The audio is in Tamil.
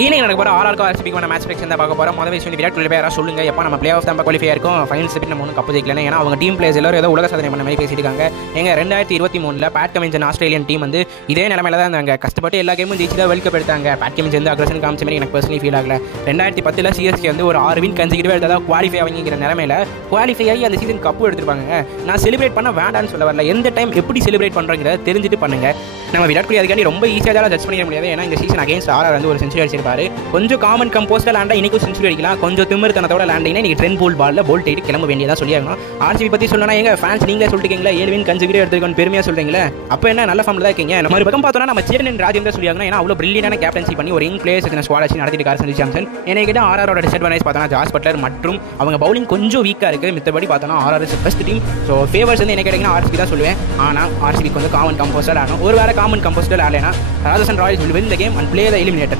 ஈவினிங் நடக்க போகிற ஆர்ஆர்க்கும் ஆர்சிபிக்கான மேட்ச் பிக்ஸ் தான் பார்க்க போகிறோம். முதல் விஷயம் விராட் கோலி யாராவது சொல்லுங்க, எப்போ நம்ம பிளே ஆஃப் தான் குவாலிஃபை இருக்கும், ஃபைனல்ஸ் நம்ம ஒன்றும் கப்பு ஜெயிக்கல. ஏன்னா அவங்க டீம் பிளேயர்ஸ் எல்லாரும் ஏதோ உலக சாதனை பண்ண மாதிரி பேசிட்டு இருக்காங்க. எங்க 2023 பேட் கமின்ஸ் ஆஸ்திரேலியன் டீம் வந்து இதே நிலமையில தான் இருந்தாங்க. கஷ்டப்பட்டு எல்லா கேமும் ஜெயிச்சு தான் வேர்ல்ட் கப் எடுத்தாங்க. பேட் கமின்ஸ் வந்து அக்ரஷன் காமிச்ச மாதிரி எனக்கு பர்சனலி ஃபீல் ஆகல. 2010 சிஎஸ்கே வந்து ஒரு 6 வின் கன்சிக்யூட்டிவா எடுத்தா குவாலிஃபை ஆகிங்கிற நிலமையில குவாலிஃபை ஆகி அந்த சீசன் கப்பு எடுத்துருப்பாங்க. நான் செலிப்ரேட் பண்ண வேண்டாம்னு சொல்ல வரல, எந்த டைம் எப்படி செலிப்ரேட் பண்ணுறங்கிறத தெரிஞ்சுட்டு பண்ணுங்க. நம்ம விராட் கோலி அதுக்காண்டி ரொம்ப ஈஸியாக ஜட்ஜ் பண்ணிட முடியாது. ஏன்னா இந்த சீசன் அகைன்ஸ்ட் ஆர்ஆர் வந்து ஒரு செஞ்சுரி அடிச்சிருப்பாரு. கொஞ்சம் காமன் கம்போஸ்டாக லேண்டா இன்னைக்கு செஞ்சுரி அடிக்கலாம். கொஞ்சம் திமிர்த்தனத்தோட லேண்டிங்கன்னா இன்னைக்கு ட்ரெண்ட் போல் பால்ல போல்ட் ஆகிட்டு கிளம்ப வேண்டியதாக சொல்லியாகணும். ஆர்சிபி பற்றி சொல்லணும், எங்க ஃபேன்ஸ் நீங்களே சொல்லிட்டீங்களா 7 வின் கன்சிக்யூட்டிவ் எடுத்துக்கணும் பெருமையாக சொல்றீங்களா? அப்போ என்ன நல்ல ஃபார்ம்ல தான் இருக்கீங்க. நம்ம ஒரு பக்கம் பார்த்தோம்னா நம்ம சேரன் ராஜேந்திர சொல்லியாகணும். ஏன்னா அவ்வளோ பிரில்லியன்டான கேப்டன்சி பண்ணி ஒரு யங் பிளேயர்ஸ் ஸ்குவாட் நடத்திட்டு இருக்காரு சஞ்சு சாம்சன். எனக்கு ஆர்ஆரோட டிஸ்அட்வான்டேஜ் பார்த்தோம்னா ஜாஸ் பட்லர் மற்றும் அவங்க பவுலிங் கொஞ்சம் வீக்காக இருக்குது. மித்தபடி பார்த்தோம்னா RR is best team. So favours வந்து என்ன கேட்டிங்கன்னா ஆர்சிபி தான் சொல்லுவேன். ஆனால் ஆர்சிபி கொஞ்சம் காமன் கம்போஸ்டாக ஆடணும். ஒரு வேற காமன் கம்போஸ்டாக ஆடலைன்னா Rajasthan Royals will win the game and play the eliminator.